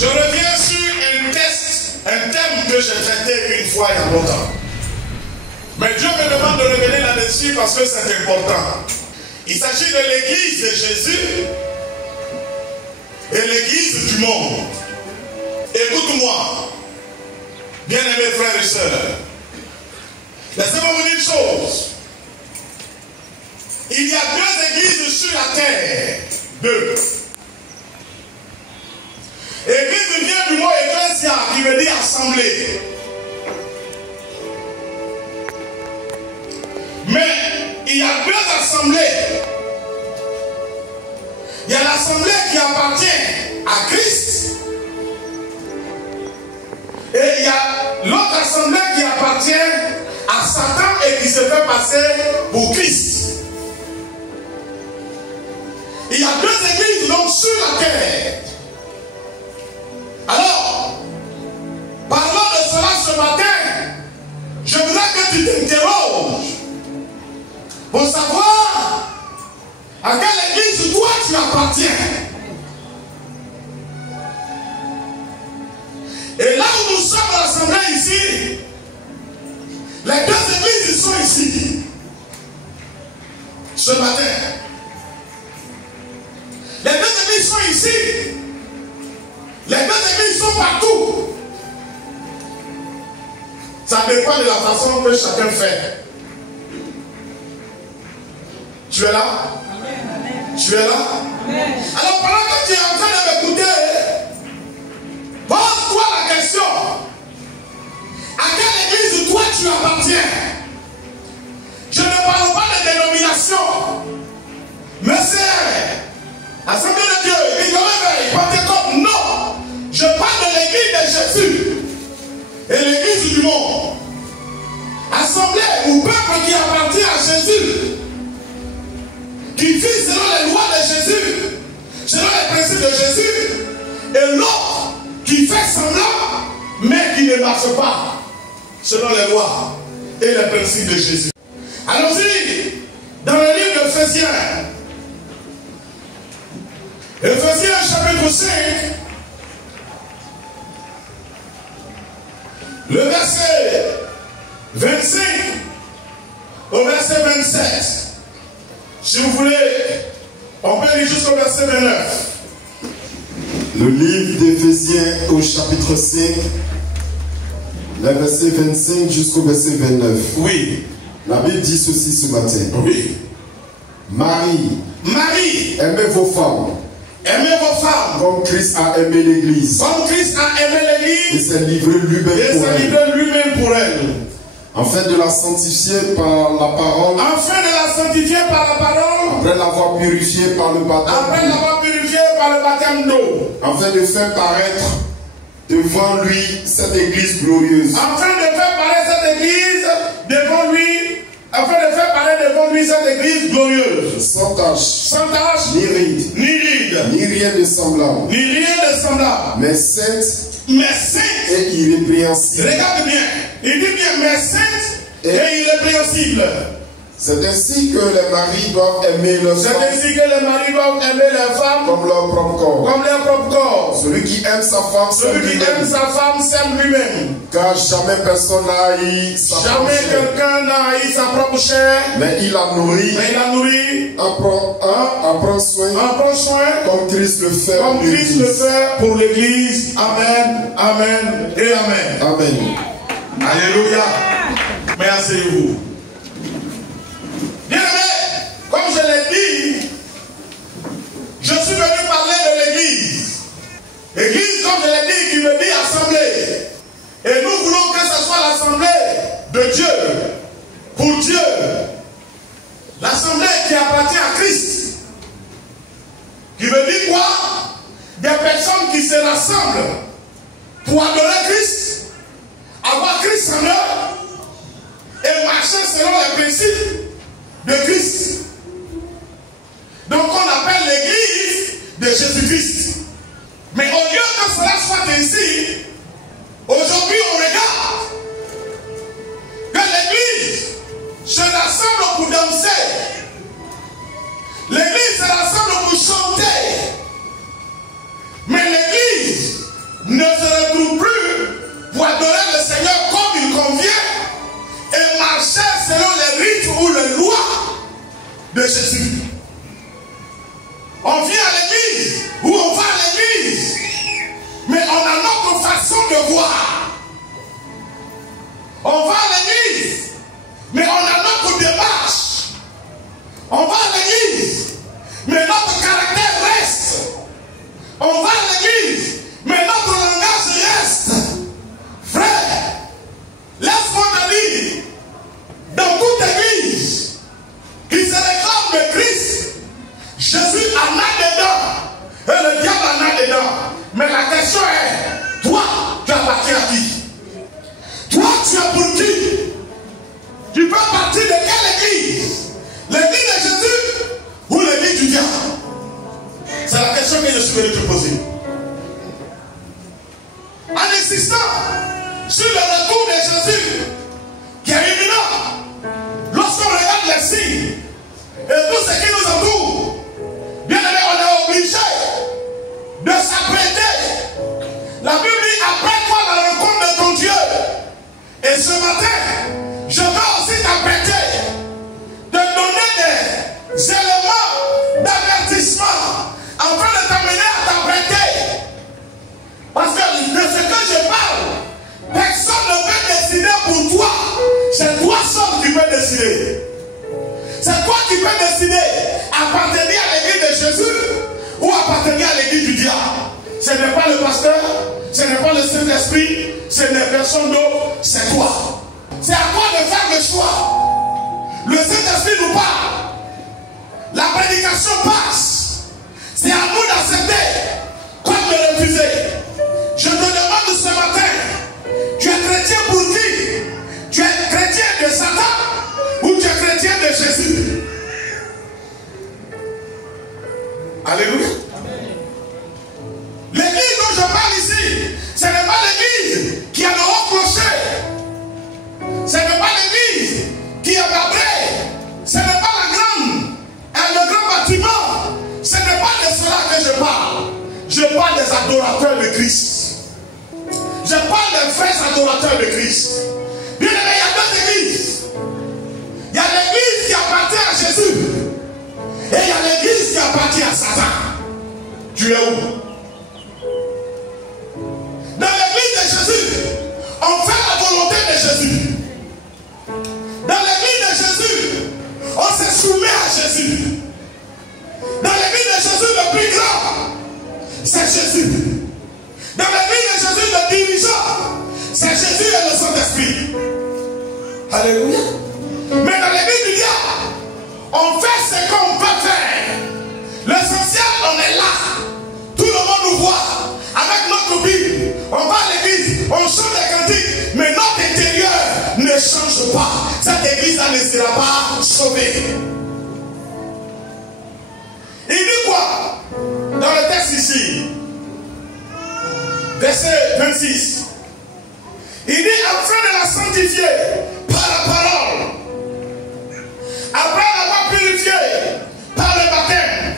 Je reviens sur un thème que j'ai traité une fois il y a longtemps. Mais Dieu me demande de revenir là-dessus parce que c'est important. Il s'agit de l'église de Jésus et l'église du monde. Écoute-moi, bien-aimés frères et sœurs. Laissez-moi vous dire une chose. Il y a deux églises sur la terre. Deux. Église vient du mot ecclésia qui veut dire assemblée. Mais il y a deux assemblées. Il y a l'assemblée qui appartient à Christ. Et il y a l'autre assemblée qui appartient à Satan et qui se fait passer pour Christ. Il y a deux églises donc sur la terre. Alors, parlant de cela ce matin, je voudrais que tu t'interroges pour savoir à quelle église toi tu appartiens. Et là où nous sommes rassemblés ici, les deux églises sont ici. Ce matin. Les deux églises sont ici. Les deux églises sont partout. Ça dépend de la façon que chacun fait. Tu es là? Amen. Tu es là? Amen. Alors pendant que tu es en train de m'écouter, pose-toi la question. À quelle église toi tu appartiens? Je ne parle pas de dénomination. Mais c'est Assemblée de Dieu, Église Pentecôte. Non. Je parle de l'église de Jésus et l'église du monde. Assemblée ou peuple qui appartient à Jésus, qui vit selon les lois de Jésus, selon les principes de Jésus, et l'autre qui fait semblant, mais qui ne marche pas selon les lois et les principes de Jésus. Allons-y dans le livre d'Éphésiens. Éphésiens chapitre 5, le verset 25 au verset 27. Si vous voulez, on peut lire jusqu'au verset 29. Le livre d'Éphésiens au chapitre 5, le verset 25 jusqu'au verset 29. Oui. La Bible dit ceci ce matin. Oui. Marie, aimez vos femmes. Aimez vos femmes. Comme Christ a aimé l'église. Comme Christ a aimé l'église. Et s'est livré lui-même pour elle. Afin de la sanctifier par la parole. Afin de la sanctifier par la parole. Après l'avoir purifiée par le baptême. Après l'avoir purifiée par le baptême d'eau. Afin de faire paraître devant lui cette église glorieuse. Afin de faire paraître cette église devant lui. Afin de faire paraître devant lui cette église glorieuse. Sans tache. Ni ride. Ni rien de semblable. Mais sainte. Et irrépréhensible. Regarde bien. Il dit bien, mais sainte et irrépréhensible. C'est ainsi que les maris doivent aimer leurs femmes. C'est ainsi que les maris doivent aimer leurs femmes. Comme leur propre corps. Comme leur propre corps. Celui qui aime sa femme s'aime lui-même. Car jamais personne n'a haï sa propre chair. Jamais quelqu'un n'a haï sa propre chair. Mais il la nourrit. Apprend soin. Comme Christ le fait. Pour l'église. Amen. Amen. Et amen. Amen. Alléluia. Mais asseyez-vous. Bien aimé, comme je l'ai dit, je suis venu parler de l'église. Église, comme je l'ai dit, qui veut dire assemblée. Et nous voulons que ce soit l'assemblée de Dieu, pour Dieu. L'assemblée qui appartient à Christ. Qui veut dire quoi? Des personnes qui se rassemblent pour adorer Christ, avoir Christ en eux et marcher selon les principes de Christ. Donc on appelle l'église de Jésus-Christ. Mais au lieu que cela soit ainsi, aujourd'hui on regarde que l'église se rassemble pour danser. L'église se rassemble pour chanter. Mais l'église On vient à l'église ou on va à l'église, mais on a notre façon de voir. On va à l'église, mais on a notre démarche. On va à l'église, mais notre caractère reste. On va à l'église, mais notre langage reste. Frère, laisse-moi te dire, dans toute église qui se réclame de Christ, Jésus en a dedans et le diable en a dedans. Mais la question est, toi, tu appartiens à qui? Toi, tu es pour qui? Tu peux partir de quelle église? L'église de Jésus ou l'église du diable? C'est la question que je suis venu te poser. En insistant sur le retour de Jésus qui est imminent, lorsqu'on regarde les signes et tout ce qui nous entoure, bien aimé, on est obligé de s'apprêter. La Bible dit, apprête-toi à la rencontre de ton Dieu. Et ce matin, je veux aussi t'apprêter, de donner des éléments d'avertissement afin de t'amener à t'apprêter. Parce que de ce que je parle, personne ne peut décider pour toi. C'est toi seul qui peux décider. C'est toi qui peux décider appartenir à l'église de Jésus ou appartenir à l'église du diable. Ce n'est pas le pasteur, ce n'est pas le Saint-Esprit, ce n'est personne d'autre, c'est toi. C'est à toi de faire le choix. Le Saint-Esprit nous parle. La prédication passe. C'est à nous d'accepter comme de refuser. Je te demande ce matin, tu es chrétien pour qui? Tu es chrétien de Satan ou tu es chrétien de Jésus? Alléluia. L'église dont je parle ici, ce n'est pas l'église qui a le haut clocher. Ce n'est pas l'église qui est marbrée. Ce n'est pas le grand bâtiment. Ce n'est pas de cela que je parle. Je parle des adorateurs de Christ. Je parle des vrais adorateurs de Christ. Bien aimé, il y a deux églises. Il y a l'église qui appartient à Jésus. Et il y a l'église qui appartient à Satan. Tu es où? Dans l'église de Jésus, on fait la volonté de Jésus. Dans l'église de Jésus, on se soumet à Jésus. Dans l'église de Jésus, le plus grand, c'est Jésus. Dans l'église de Jésus, le dirigeant, c'est Jésus et le Saint-Esprit. Alléluia. Mais dans l'église du diable, on fait ce qu'on peut faire. L'essentiel, on est là. Tout le monde nous voit. Avec notre Bible, on va à l'église, on chante des cantiques, mais notre intérieur ne change pas. Cette église-là ne sera pas sauvée. Il dit quoi dans le texte ici? Verset 26. Il dit, afin de la sanctifier par la parole, après l'avoir purifié par le baptême,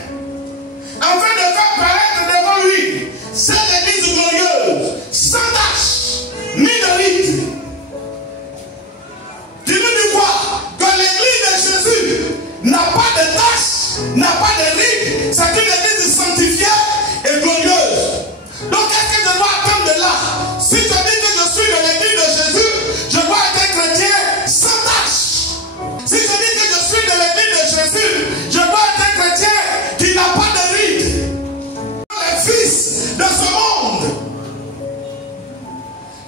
afin de faire paraître devant lui cette église glorieuse, sans tache, ni de ride. Tu nous dis quoi? Que l'église de Jésus n'a pas de tache, n'a pas de ride. C'est une église sanctifiée et glorieuse. Donc qu'est-ce que je dois attendre de là? Si je dis que je suis de l'église de Jésus, je dois être un chrétien sans tache. Si je dis que je suis de l'église de Jésus, je dois être un chrétien qui n'a pas de ride. Les fils de ce monde.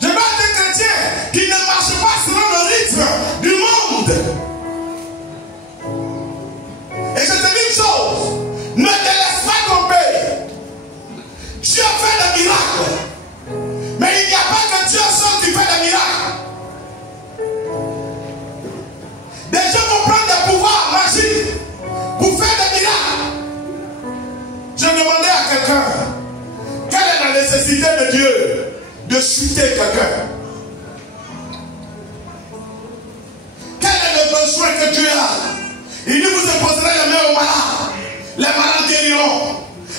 Je dois être un chrétien qui ne marche pas selon le rythme du monde. Et je te dis une chose, ne te laisse pas tromper. Dieu fait des miracles. Mais il n'y a pas que Dieu seul qui fait des miracles. Des gens vont prendre des pouvoirs magiques pour faire des miracles. Je demandais à quelqu'un, quelle est la nécessité de Dieu de chuter quelqu'un? Quel est le besoin que Dieu a? Il dit, vous imposerez les mains aux malades. Les malades guériront.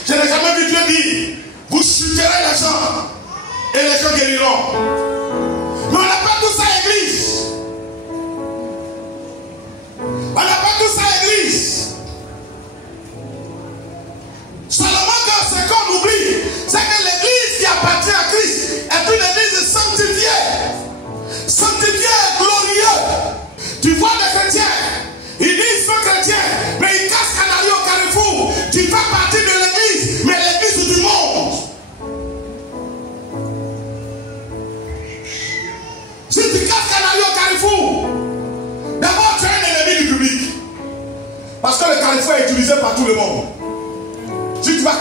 Je n'ai jamais vu Dieu dire, vous chuterez les gens et les gens guériront. Mais on n'a pas tout ça à l'église. On n'a pas tout ça à l'église.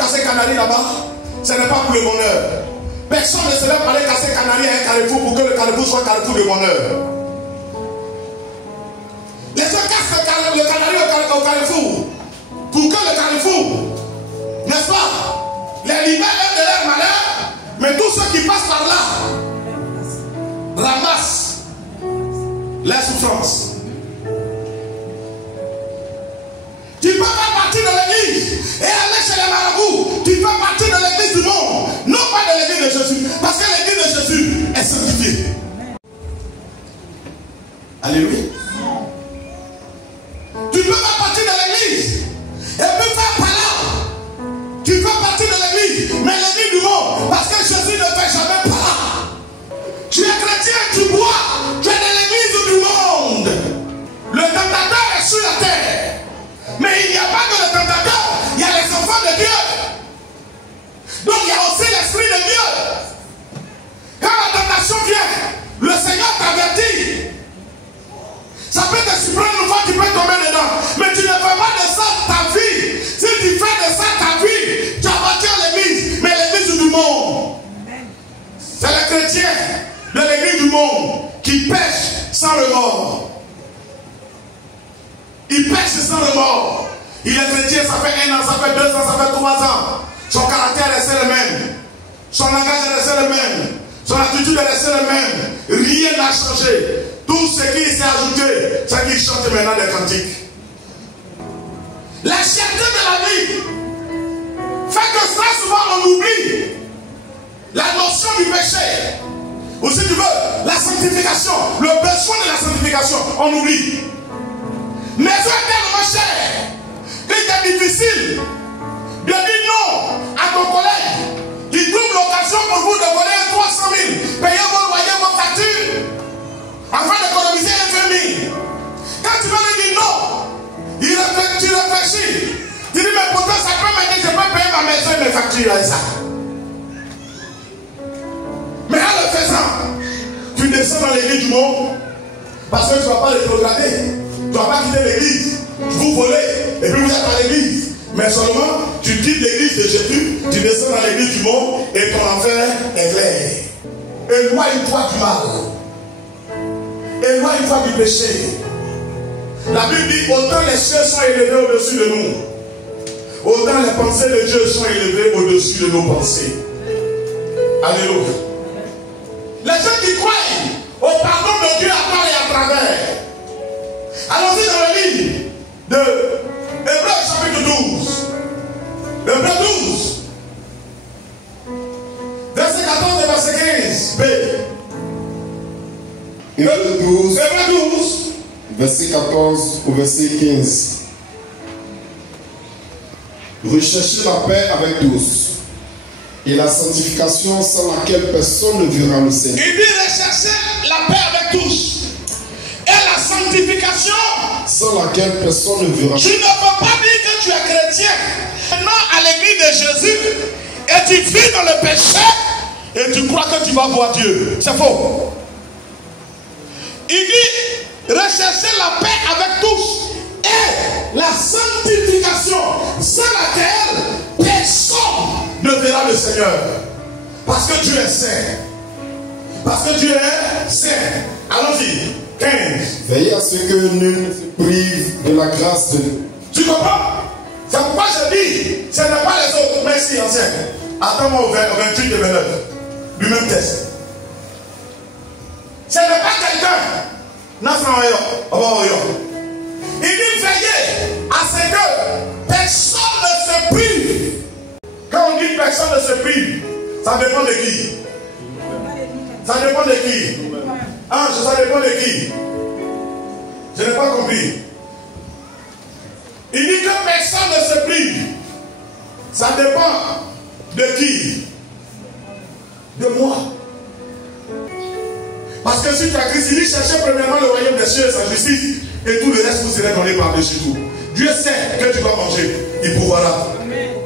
casser Canari là-bas, ce n'est pas pour le bonheur. Personne ne se lève pour aller casser Canari à un carrefour pour que le carrefour soit carrefour de bonheur. Les gens cassent le Canari au carrefour pour que le carrefour, n'est-ce pas, les libère de leur malheur, mais tous ceux qui passent par là ramassent la souffrance. Tu peux pas partir de l'église et aller chez les marabouts. Tu peux partir de l'église du monde, non pas de l'église de Jésus, parce que l'église de Jésus est sanctifiée. Alléluia. Tu peux pas partir de l'église et puis faire par là. Tu peux partir de l'église, mais l'église du monde, parce que Jésus ne fait jamais par là. Tu es chrétien, tu bois, tu es de l'église du monde. Le tentateur est sur la terre. Mais il n'y a pas que le tentateur, il y a les enfants de Dieu. Donc il y a aussi l'esprit de Dieu. Quand la tentation vient, le Seigneur t'avertit. Ça peut te surprendre une fois, tu peux tomber dedans. Mais tu ne fais pas de ça ta vie. Si tu fais de ça ta vie, tu appartiens à l'église, mais l'église du monde. C'est les chrétiens de l'église du monde qui pêchent sans remords. Il pêche sans remords. Il est chrétien, ça fait 1 an, ça fait 2 ans, ça fait 3 ans. Son caractère est resté le même. Son langage est resté le même. Son attitude est restée le même. Rien n'a changé. Tout ce qui s'est ajouté, c'est qu'il chante maintenant des cantiques. La cherté de la vie fait que très souvent on oublie la notion du péché. Ou si tu veux, la sanctification, le besoin de la sanctification, on oublie. Mais c'est tellement cher qu'il est difficile de dire non à ton collègue qui trouve l'occasion pour vous de voler 300 000, payer vos loyers, vos factures, afin d'économiser un 20 000. Quand tu vas lui dire non, tu réfléchis. Tu dis, mais pourtant ça peut m'aider, je peux payer ma maison et mes factures et ça. Mais en le faisant, tu descends dans l'église du monde parce que tu ne vas pas rétrograder. Tu ne vas pas quitter l'église, vous volez, et puis vous êtes à l'église. Mais seulement, tu quittes l'église de Jésus, tu descends dans l'église du monde, et ton enfer est clair. Éloigne-toi du mal. Éloigne-toi du péché. La Bible dit, autant les cieux sont élevés au-dessus de nous, autant les pensées de Dieu sont élevées au-dessus de nos pensées. Alléluia. Les gens qui croient au pardon de Dieu à part et à travers. Allons-y dans le livre de Hébreux chapitre 12. Hébreux 12. Verset 14 et verset 15. B. Hébreux 12. Hébreux 12. Verset 14 au verset 15. Recherchez la paix avec tous et la sanctification sans laquelle personne ne verra le Seigneur. Il dit rechercher la paix avec tous. Et la sanctification sans laquelle personne ne verra. Tu ne peux pas dire que tu es chrétien maintenant à l'église de Jésus et tu vis dans le péché et tu crois que tu vas voir Dieu. C'est faux. Il dit rechercher la paix avec tous et la sanctification sans laquelle personne ne verra le Seigneur. Parce que Dieu est saint. Parce que Dieu est saint. Allons-y. 15. Veillez à ce que nul ne se prive de la grâce de Dieu. Tu comprends? C'est pourquoi je dis, ce n'est pas les autres. Merci, ancien. Attends-moi au 28 et 29. Du même texte. Ce n'est pas quelqu'un. Il dit veillez à ce que personne ne se prive. Quand on dit personne ne se prive, ça dépend de qui? Ça dépend de qui? Ça dépend de qui? Je n'ai pas compris. Il dit que personne ne se prive. Ça dépend de qui? De moi. Parce que si tu as Christ, il dit cherchez premièrement le royaume des cieux et sa justice, et tout le reste vous serez donné par-dessus tout. Dieu sait que tu dois manger, il pourvoira.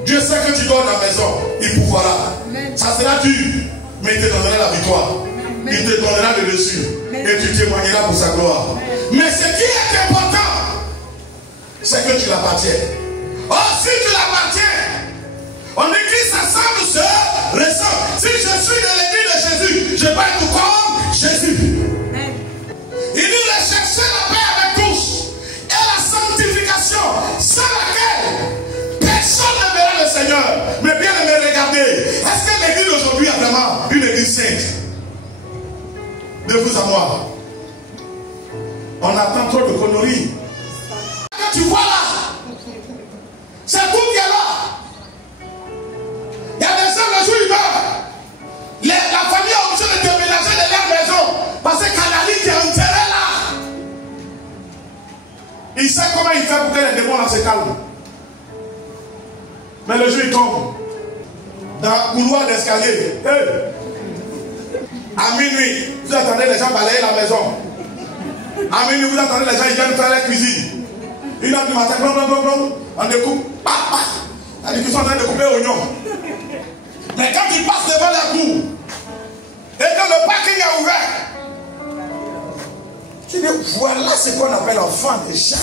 Dieu sait que tu dois à la maison, il pourvoira. Ça sera dur, mais il te donnera la victoire. Il te donnera le dessus. Et tu témoigneras pour sa gloire. Mais ce qui est important, c'est que tu l'appartiens. Or, si tu l'appartiens, on dit je vais être comme Jésus. Il dit de chercher la paix avec tous et la sanctification sans laquelle personne ne verra le Seigneur. Mais bien aimé, regardez, est-ce que l'église d'aujourd'hui a vraiment une église sainte? De vous à moi. On attend trop de conneries. Tu vois là, c'est tout qui est là. Il y a des gens, le jour ils meurent, la famille a obligé de déménager de leur maison parce que Canali qui est enterré là. Il sait comment il fait pour que les démons là se calment. Mais le jour il tombe dans le couloir d'escalier. À minuit, vous attendez les gens balayer la maison. À minuit, vous attendez les gens, ils viennent faire la cuisine. 1h du matin, on découpe. La discussion est en train de couper oignon. Mais quand ils passent devant la cour, et que le parking est ouvert, tu dis, voilà ce qu'on appelle enfant des gens.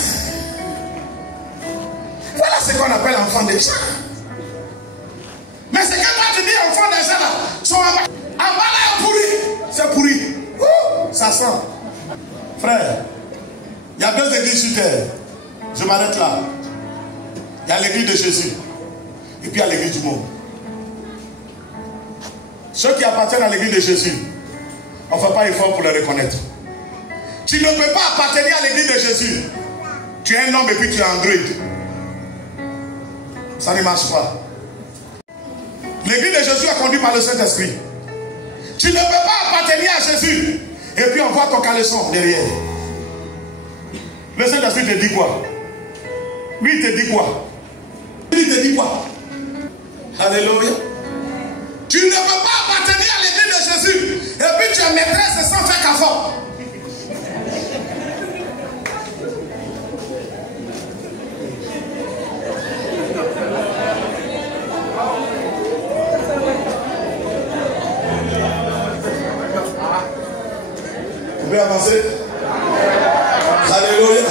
Voilà ce qu'on appelle enfant des gens. Mais c'est que quand tu dis enfant des gens là, sont en bas là, pourri. C'est pourri. Ça sent. Frère, il y a 2 églises sur terre. Je m'arrête là. Il y a l'église de Jésus. Et puis il y a l'église du monde. Ceux qui appartiennent à l'église de Jésus, on ne fait pas effort pour les reconnaître. Tu ne peux pas appartenir à l'église de Jésus. Tu es un homme et puis tu es un druide. Ça ne marche pas. L'église de Jésus est conduite par le Saint-Esprit. Tu ne peux pas appartenir à Jésus. Et puis on voit ton caleçon derrière. Le Saint-Esprit te dit quoi? Lui il te dit quoi? Il te dit quoi? Alléluia. Tu ne peux pas appartenir à l'église de Jésus. Et puis tu es maîtresse sans faire cafard. Vous pouvez avancer? Alléluia.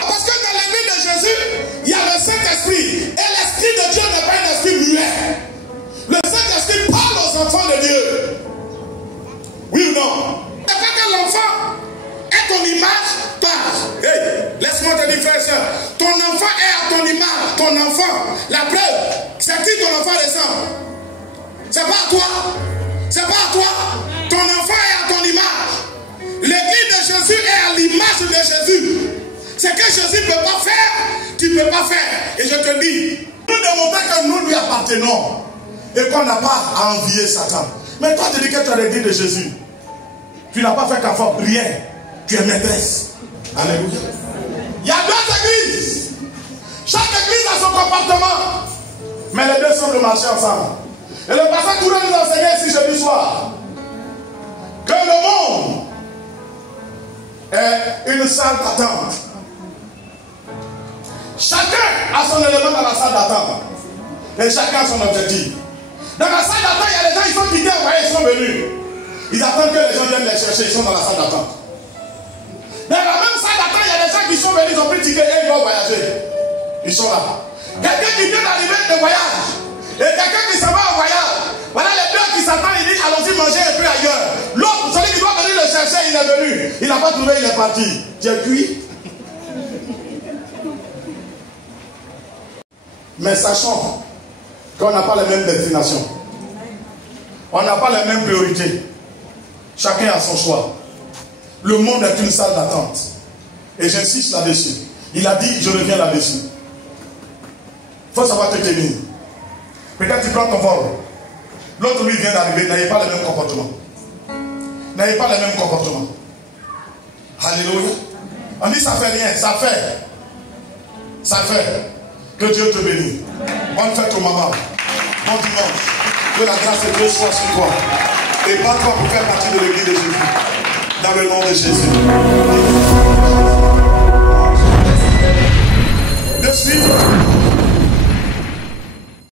Parce que dans l'église de Jésus, il y a le Saint-Esprit. Et l'Esprit de Dieu n'est pas un esprit muet. Le Saint-Esprit parle aux enfants de Dieu. Oui ou non? C'est pas que l'enfant est ton image, toi. Hey, laisse-moi te dire, frère et soeur. Ton enfant est à ton image, ton enfant. La preuve, c'est qui ton enfant ressemble? C'est pas à toi. C'est pas à toi. Ton enfant est à ton image. L'église de Jésus est à l'image de Jésus. Ce que Jésus ne peut pas faire, tu ne peux pas faire. Et je te dis, nous démontrons que nous lui appartenons. Et qu'on n'a pas à envier Satan. Mais toi, tu dis que tu as l'église de Jésus. Tu n'as pas fait qu'à faire rien. Tu es maîtresse. Alléluia. Il y a 2 églises. Chaque église a son comportement. Mais les deux sont de marcher ensemble. Et le pasteur pourrait nous enseigner ici jeudi soir que le monde est une salle d'attente. Chacun a son élément dans la salle d'attente. Et chacun a son objectif. Dans la salle d'attente, il y a des gens qui sont quittés, ils sont venus. Ils attendent que les gens viennent les chercher, ils sont dans la salle d'attente. Dans la même salle d'attente, il y a des gens qui sont venus, ils ont pris le ticket et ils doivent voyager. Ils sont là. Quelqu'un qui vient d'arriver de voyage. Et quelqu'un qui s'en va en voyage. Voilà les deux qui s'attendent, ils disent allons-y manger un peu ailleurs. L'autre, celui qui doit venir le chercher, il est venu. Il n'a pas trouvé, il est parti. Tu es cuit. Mais sachons qu'on n'a pas les mêmes destinations. On n'a pas les mêmes priorités. Chacun a son choix. Le monde est une salle d'attente. Et j'insiste là-dessus. Il a dit, je reviens là-dessus. Il faut savoir te tenir. Peut-être tu prends ton vol. L'autre lui vient d'arriver, n'ayez pas le même comportement. N'ayez pas le même comportement. Alléluia. On dit ça fait rien, ça fait. Ça fait. Que Dieu te bénisse. Bonne fête aux mamans. Bon dimanche. Que la grâce de Dieu soit sur toi. Et pas toi pour faire partie de l'église de Jésus. Dans le nom de Jésus. De suite.